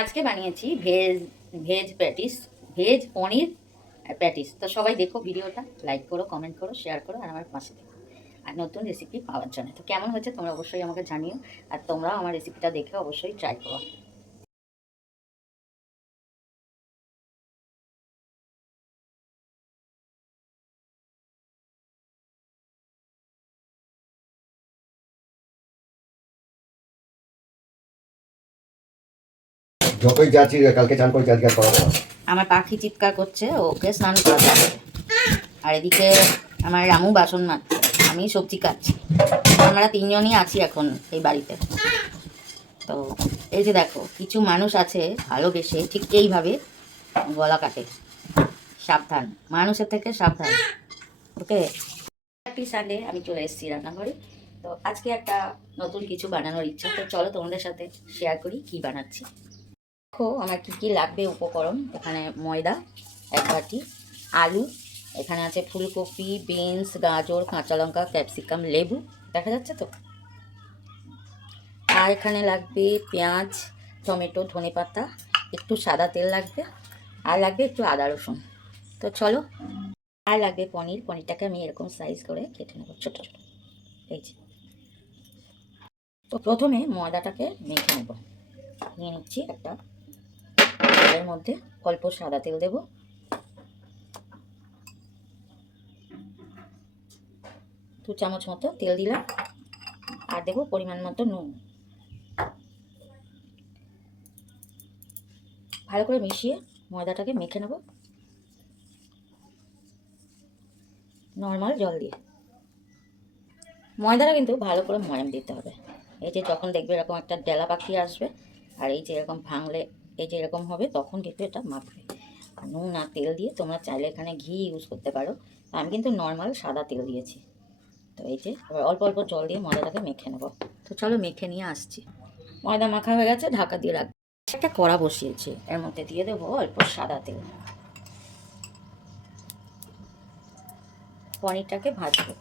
আজকে বানিয়েছি veg veg patties, veg পনির patties. তো সবাই দেখো ভিডিওটা, লাইক করো, কমেন্ট করো, শেয়ার করো, আর আমার পাশে দেখো আর নতুন রেসিপি পাওয়ার জন্য। তো কেমন হয়েছে তোমরা অবশ্যই আমাকে জানিও, আর তোমরাও আমার রেসিপিটা দেখে অবশ্যই ট্রাই করো। যতই যাচ্ছি কালকে চান করে আজকে আর করাবো না। আমার পাখি চিৎকার করছে, ওকে স্নান করাতে হবে। আর এদিকে আমার রামু বাসন মাজছে, আমি সবজি কাটছি। আমরা তিনজনই আছি এখন এই বাড়িতে। তো এই যে দেখো, কিছু মানুষ আছে ভালোবেসে ঠিক এইভাবে গলা কাটে। সাবধান, মানুষের থেকে সাবধান, ওকে। হ্যাপি সানডে, আমি চলে এসেছি রান্নাঘরে। তো আজকে একটা নতুন কিছু বানানোর ইচ্ছা, তো চলো তোমাদের সাথে শেয়ার করি কি বানাচ্ছি। দেখো আমার কি কি লাগবে উপকরণ। এখানে ময়দা 1 বাটি, আলু, এখানে আছে ফুলকপি, বিনস, গাজর, কাঁচা লঙ্কা, ক্যাপসিকাম, লেবু, দেখা যাচ্ছে তো। আর এখানে লাগবে পেঁয়াজ, টমেটো, ধনেপাতা, একটু সাদা তেল লাগবে, আর লাগবে একটু আদা রসুন। তো চলো। আর লাগবে পনির, পনিরটাকে আমি এরকম সাইজ করে কেটে নেবো ছোটো ছোটো, এই যে। তো প্রথমে ময়দাটাকে মেখে নেব। নিয়ে নিচ্ছি একটা তেলের মধ্যে অল্প সাদা তেল দেব, 2 চামচ মতো তেল দিলাম, আর দেবো পরিমাণ মতো নুন। ভালো করে মিশিয়ে ময়দাটাকে মেখে নেব নর্মাল জল দিয়ে। ময়দাটা কিন্তু ভালো করে ময়াম দিতে হবে। এই যে যখন দেখবে এরকম একটা ডেলা পাখি আসবে, আর এই যে এরকম ভাঙলে এই যে এরকম হবে, তখন কিন্তু এটা মাখবে। আর নুন আর তেল দিয়ে তোমরা চাইলে এখানে ঘি ইউজ করতে পারো, আমি কিন্তু নর্মাল সাদা তেল দিয়েছি। তো এই যে এবার অল্প অল্প জল দিয়ে ময়দাটাকে মেখে নেব। তো চলো মেখে নিয়ে আসছি। ময়দা মাখা হয়ে গেছে, ঢাকা দিয়ে রাখবো। একটা কড়া বসিয়েছি, এর মধ্যে দিয়ে দেবো অল্প সাদা তেল। পনিরটাকে ভাজবো।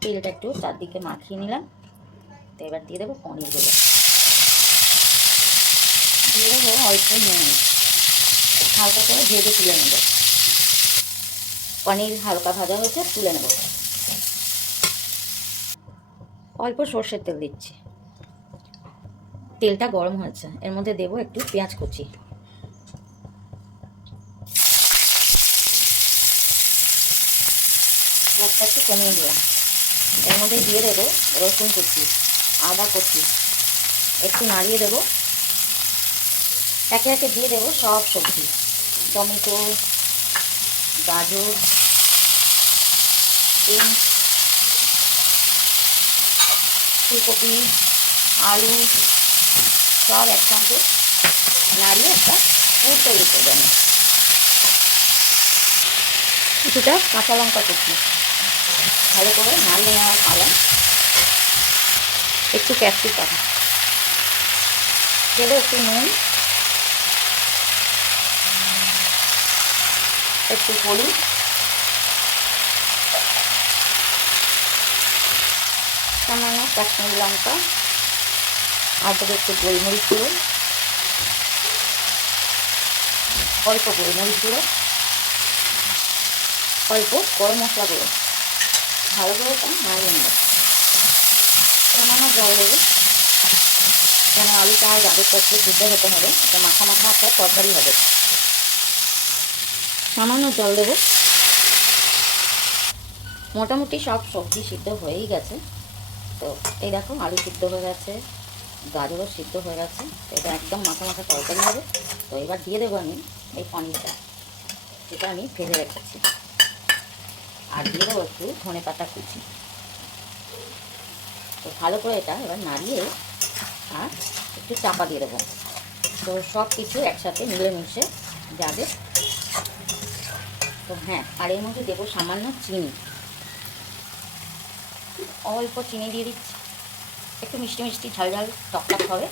তেলটা একটু চারদিকে মাখিয়ে নিলাম। তো এবার দিয়ে দেবো পনিরগুলো, দিয়ে দেবো অল্প নুন, হালকা করে ভেজে তুলে নেব। পনির হালকা ভাজা হয়েছে, তুলে নেব। অল্প সর্ষের তেল দিচ্ছি। তেলটা গরম হয়েছে, এর মধ্যে দেবো একটু পেঁয়াজ কুচি, পেঁয়াজটা একটু কমিয়ে দিলাম। এর মধ্যে দিয়ে দেবো রসুন কুচি, আদা কুচি, একটু নাড়িয়ে দেবো। একে একে দিয়ে দেবো সব সবজি, টমেটো, গাজর, বিনস, ফুলকপি, আলু, সব একসঙ্গে নাড়িয়ে একটা পুর তৈরি করবো আমি। কিছুটা কাঁচা লঙ্কা কুচি, ভালো করে নাড়িয়ে নেওয়ার পালা। একটু ক্যাপসিকাম দেবো, একটু নুন, একটু হলুদ, সামান্য কাশ্মীরি লঙ্কা, আর দেবো একটু গোলমরিচ গুঁড়ো, অল্প গোলমরিচ গুঁড়ো, অল্প গরম মশলা গুঁড়ো। ভালো করে এটা নাড়িয়ে নেব। সামান্য জল দেবো, যেন আলুটা আর গাজরটা একটু সিদ্ধ হতে হবে, এটা মাখা মাখা একটা তরকারি হবে। সামান্য জল দেবো। মোটামুটি সব সবজি সিদ্ধ হয়েই গেছে। তো এই দেখো আলু সিদ্ধ হয়ে গেছে, গাজরও সিদ্ধ হয়ে গেছে, এটা একদম মাখা মাখা তরকারি হবে। তো এবার দিয়ে দেবো আমি এই পনিরটা, যেটা আমি ভেজে রেখেছি, আর দিয়ে দেবো একটু ধনেপাতা কুচি। তো ভালো করে এটা এবার নাড়িয়ে আর একটু চাপা দিয়ে দেবো, তো সব কিছু একসাথে মিলেমিশে যাবে। তো হ্যাঁ, আর এর মধ্যে দেবো সামান্য চিনি, অল্প চিনি দিয়ে দিচ্ছি। একটু মিষ্টি মিষ্টি ঝাল ঝাল টকটক হবে,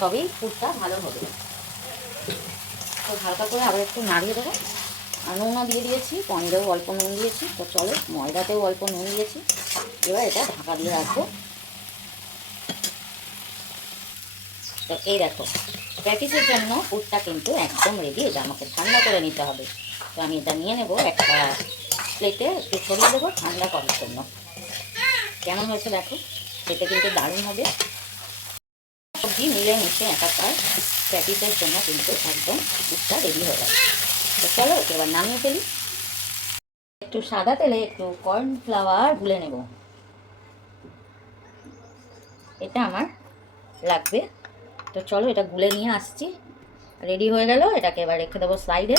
তবেই পুরটা ভালো হবে। তো হালকা করে আবার একটু নাড়িয়ে দেবো। আর নুনও দিয়ে দিয়েছি, পনিরেও অল্প নুন দিয়েছি। তো চলো, ময়দাতেও অল্প নুন দিয়েছি। এবার এটা ঢাকা দিয়ে রাখবো তো এই দেখো প্র্যাকটিসের জন্য পুরটা কিন্তু একদম রেডি। এটা আমাকে ঠান্ডা করে নিতে হবে। তো আমি এটা নিয়ে নেব একটা প্লেটে, একটু ছড়িয়ে দেবো ঠান্ডা করার জন্য। কেমন হয়েছে দেখো, খেতে কিন্তু দারুণ হবে। সবজি মিলে মিশে একাকার প্র্যাকটিসের জন্য কিন্তু একদম পুরটা রেডি হয়ে গেছে। তো চলো এবার নামিয়ে ফেলি। একটু সাদা তেলে একটু কর্নফ্লাওয়ার গুলে নেব, এটা আমার লাগবে। তো চলো এটা গুলে নিয়ে আসছি। রেডি হয়ে গেল, এটাকে এবার রেখে দেবো সাইডে।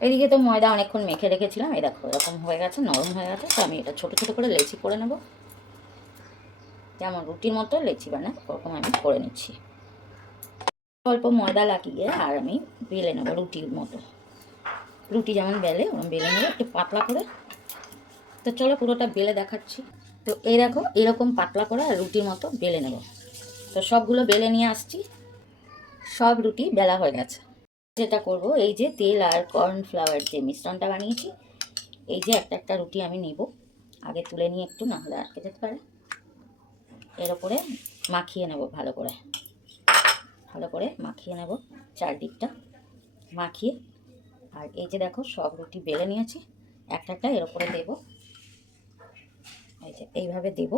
এদিকে তো ময়দা অনেকক্ষণ মেখে রেখেছিলাম, এই দেখো এরকম হয়ে গেছে, নরম হয়ে গেছে। তো আমি এটা ছোটো ছোটো করে লেচি করে নেব, যেমন রুটির মতো লেচি বানায় ওরকম আমি করে নিচ্ছি। অল্প ময়দা লাগিয়ে আর আমি বেলে নেবো রুটির মতো, রুটি যেমন বেলে ওরকম বেলে নেবো একটু পাতলা করে। তো চলো পুরোটা বেলে দেখাচ্ছি। তো এই দেখো এরকম পাতলা করে আর রুটির মতো বেলে নেব। তো সবগুলো বেলে নিয়ে আসছি, সব রুটি বেলা হয়ে গেছে। যেটা করব, এই যে তেল আর কর্নফ্লাওয়ার যে মিশ্রণটা বানিয়েছি, এই যে একটা একটা রুটি আমি নিব, আগে তুলে নিয়ে একটু, না হলে আটকে যেতে পারে। এর ওপরে মাখিয়ে নেব, ভালো করে ভালো করে মাখিয়ে নেব চারদিকটা মাখিয়ে। আর এই যে দেখো সব রুটি বেলে নিয়েছি, একটা একটা এর ওপরে দেব, এই যে এইভাবে দেব।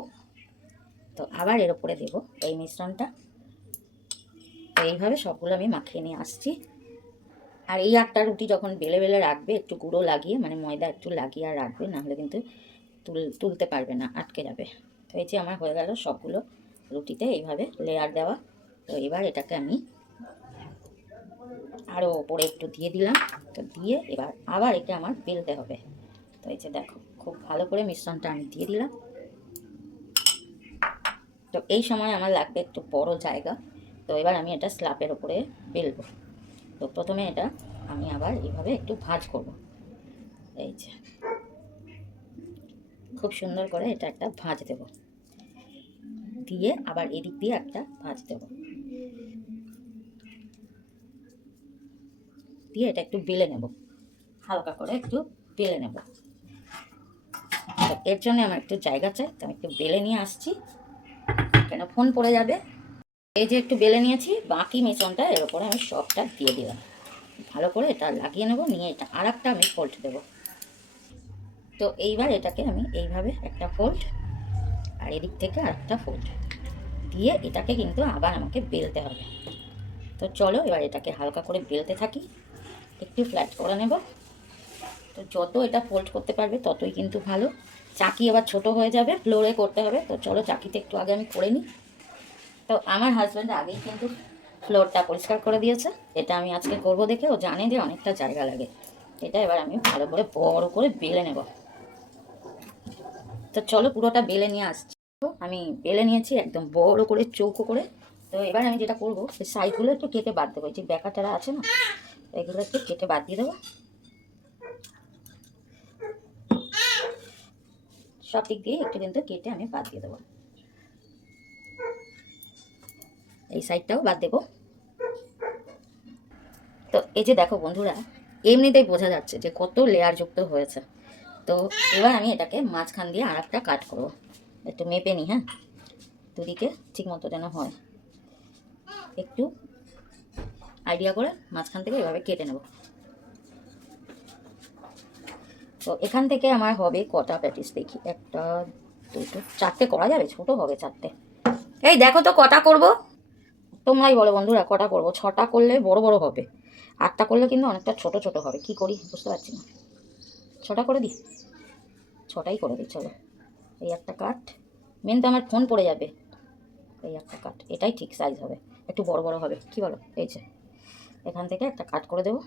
তো আবার এর ওপরে দেব এই মিশ্রণটা। তো এইভাবে সবগুলো আমি মাখিয়ে নিয়ে আসছি। আর এই একটা রুটি যখন বেলে বেলে রাখবে, একটু গুঁড়ো লাগিয়ে, মানে ময়দা একটু লাগিয়ে আর রাখবে, নাহলে কিন্তু তুলতে পারবে না, আটকে যাবে। তো এই যে আমার হয়ে গেল সবগুলো রুটিতে এইভাবে লেয়ার দেওয়া। তো এবার এটাকে আমি আরও ওপরে একটু দিয়ে দিলাম। তো দিয়ে এবার আবার একে আমার বেলতে হবে। তো এই যে দেখো খুব ভালো করে মিশ্রণটা আমি দিয়ে দিলাম। তো এই সময় আমার লাগবে একটু বড় জায়গা। তো এবার আমি এটা স্ল্যাবের ওপরে বেলবো। তো প্রথমে এটা আমি আবার এইভাবে একটু ভাঁজ করব, এই যে খুব সুন্দর করে এটা একটা ভাঁজ দেব, দিয়ে আবার এদিক দিয়ে একটা ভাঁজ দেব, দিয়ে এটা একটু বেলে নেব, হালকা করে একটু বেলে নেব। তো এর জন্য আমার একটু জায়গা চাই, তো আমি একটু বেলে নিয়ে আসছি, কেন ফোন পড়ে যাবে। এই যে একটু বেলে নিয়েছি, বাকি মিশ্রণটা এর উপরে আমি সবটা দিয়ে দিলাম, ভালো করে এটা লাগিয়ে নেব। নিয়ে এটা আর একটা আমি ফোল্ড দেবো। তো এইবার এটাকে আমি এইভাবে একটা ফোল্ড, আর এদিক থেকে আর একটা ফোল্ড দিয়ে এটাকে কিন্তু আবার আমাকে বেলতে হবে। তো চলো এবার এটাকে হালকা করে বেলতে থাকি, একটু ফ্ল্যাট করে নেব। তো যত এটা ফোল্ড করতে পারবে ততই কিন্তু ভালো। চাকি এবার ছোট হয়ে যাবে, ফ্লোরে করতে হবে। তো চলো চাকিতে একটু আগে আমি করে নিই। তো আমার হাজব্যান্ড আগেই কিন্তু ফ্লোরটা পরিষ্কার করে দিয়েছে, এটা আমি আজকে করব দেখে। ও জানে যে অনেকটা জায়গা লাগে। এটা এবার আমি ভালো করে বড় করে বেলে নেব। তো চলো পুরোটা বেলে নিয়ে আসছি। আমি বেলে নিয়েছি একদম বড় করে চৌকো করে। তো এবার আমি যেটা করবো, সেই সাইডগুলো একটু কেটে বাদ দেবো, যে ব্যাকাটারা আছে না, এগুলো একটু কেটে বাদ দিয়ে দেবো। সব দিক দিয়ে একটু কিন্তু কেটে আমি বাদ দিয়ে দেবো, এই সাইডটাও বাদ দেবো। তো এই যে দেখো বন্ধুরা, এমনিতেই বোঝা যাচ্ছে যে কত লেয়ার যুক্ত হয়েছে। তো এবার আমি এটাকে মাঝখান দিয়ে আর একটা কাট করবো, একটু মেপে নিই। হ্যাঁ, দুদিকে ঠিক মতো যেন হয়, একটু আইডিয়া করে মাঝখান থেকে এভাবে কেটে নেব। তো এখান থেকে আমার হবে কটা প্যাটিস দেখি, একটা দুটো চারটে করা যাবে, ছোট হবে চারটে। এই দেখো তো কটা করব, তোমরাই বলো বন্ধুরা কটা করব। 6টা করলে বড় বড় হবে, 8টা করলে কিন্তু অনেকটা ছোট ছোট হবে। কি করি বুঝতে পারছি না, 6টা করে দিই, 6টাই করে দিই চলো। এই একটা কাট, মেন তো আমার ফোন পড়ে যাবে। এই একটা কাট, এটাই ঠিক সাইজ হবে, একটু বড় বড় হবে, কি বলো? এই যে এখান থেকে একটা কাট করে দেবো।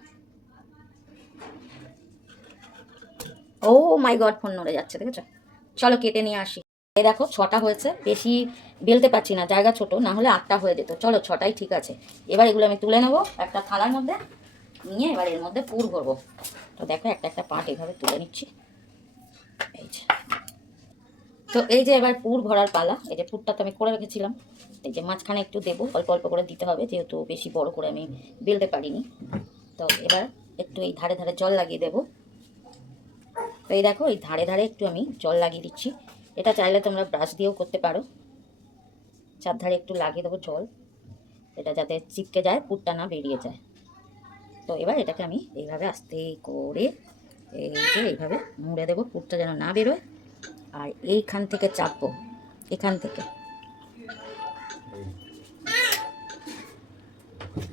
ও মাই গড, ফোন নড়ে যাচ্ছে দেখেছো। চলো কেটে নিয়ে আসি। এই দেখো 6টা হয়েছে, বেশি বেলতে পারছি না, জায়গা ছোট, না হলে 8টা হয়ে যেত। চলো 6টাই ঠিক আছে। এবার এগুলো আমি তুলে নেবো একটা থালার মধ্যে নিয়ে, এবার এর মধ্যে পুর ভরবো। তো দেখো একটা একটা পার্ট এইভাবে তুলে নিচ্ছি, এই যে। তো এই যে এবার পুর ভরার পালা। এই যে পুরটা তো আমি করে রেখেছিলাম, এই যে মাঝখানে একটু দেবো, অল্প অল্প করে দিতে হবে, যেহেতু বেশি বড় করে আমি বেলতে পারিনি। তো এবার একটু এই ধারে ধারে জল লাগিয়ে দেবো। তো এই দেখো এই ধারে ধারে একটু আমি জল লাগিয়ে দিচ্ছি। এটা চাইলে তোমরা ব্রাশ দিয়েও করতে পারো। চারধারে একটু লাগিয়ে দেবো জল, এটা যাতে চিপকে যায়, পুরটা না বেরিয়ে যায়। তো এবার এটাকে আমি এইভাবে আস্তে করে এই যে এইভাবে মুড়ে দেবো, পুরটা যেন না বেরোয়। আর এইখান থেকে চাপবো, এখান থেকে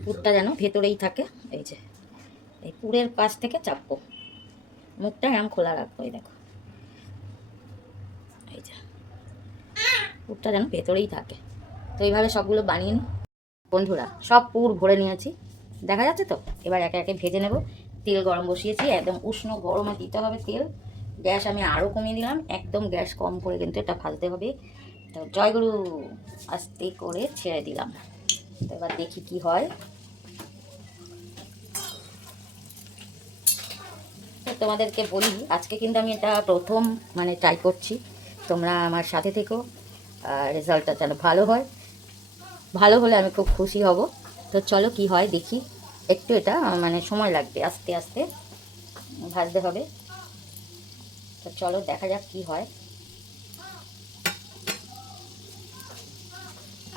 পুরটা যেন ভেতরেই থাকে। এই যে এই পুরের পাশ থেকে চাপবো, মুখটা এরম খোলা রাখবো। এই দেখো, এই যে পুরটা যেন ভেতরেই থাকে। তো এইভাবে সবগুলো বানিয়ে নিই বন্ধুরা। সব পুর ভরে নিয়েছি, দেখা যাচ্ছে তো। এবার একে একে ভেজে নেব। তেল গরম বসিয়েছি, একদম উষ্ণ গরমে দিতে হবে তেল। গ্যাস আমি আরও কমিয়ে দিলাম, একদম গ্যাস কম করে কিন্তু এটা ভাজতে হবে। তো জয়গুরু, আস্তে করে ছেড়ে দিলাম। তো এবার দেখি কি হয়। তো তোমাদেরকে বলি, আজকে কিন্তু আমি এটা প্রথম মানে ট্রাই করছি। তোমরা আমার সাথে থেকো, রেজাল্টটা যেন ভালো হয়। ভালো হলে আমি খুব খুশি হব। তো চলো কি হয় দেখি। একটু এটা মানে সময় লাগবে, আস্তে আস্তে ভাজতে হবে। তো চলো দেখা যাক কি হয়।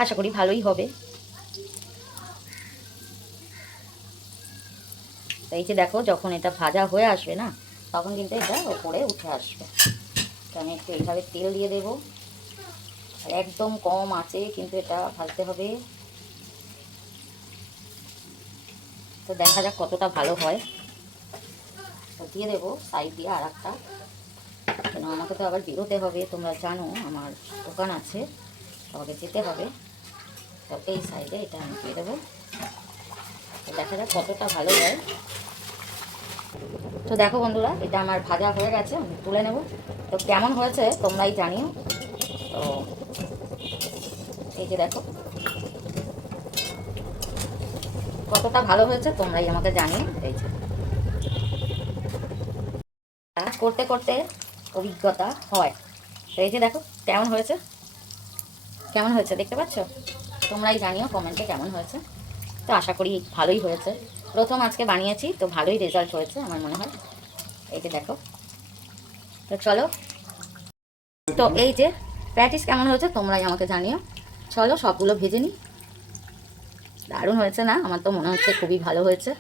আশা করি ভালোই হবে। তো এই যে দেখো, যখন এটা ভাজা হয়ে আসবে না, তখন কিন্তু এটা ওপরে উঠে আসবে। তো আমি একটু এইভাবে তেল দিয়ে দেবো, আর একদম কম আঁচে কিন্তু এটা ভাজতে হবে। তো দেখা যাক কতটা ভালো হয়। তো দিয়ে দেবো সাইড দিয়ে আর একটা, কেন আমাকে তো আবার বেরোতে হবে। তোমরা জানো আমার দোকান আছে, আমাকে যেতে হবে। তো এই সাইডে এটা আমি দিয়ে দেবো। তো দেখা যাক কতটা ভালো হয়। তো দেখো বন্ধুরা, এটা আমার ভাজা হয়ে গেছে, আমি তুলে নেব। তো কেমন হয়েছে তোমরাই জানিও। তো এই যে দেখো কতটা ভালো হয়েছে, তোমরাই আমাকে জানিও। এই যে করতে করতে অভিজ্ঞতা হয়। তো এই যে দেখো কেমন হয়েছে, কেমন হয়েছে দেখতে পাচ্ছ। তোমরাই জানিও কমেন্টে কেমন হয়েছে। তো আশা করি ভালোই হয়েছে। প্রথম আজকে বানিয়েছি, তো ভালোই রেজাল্ট হয়েছে আমার মনে হয়। এই যে দেখো। তো চলো, তো এই যে প্র্যাকটিস কেমন হয়েছে তোমরাই আমাকে জানিও। চলো সবগুলো ভেজে নিই। দারুণ হয়েছে না? আমার তো মনে হচ্ছে খুবই ভালো হয়েছে।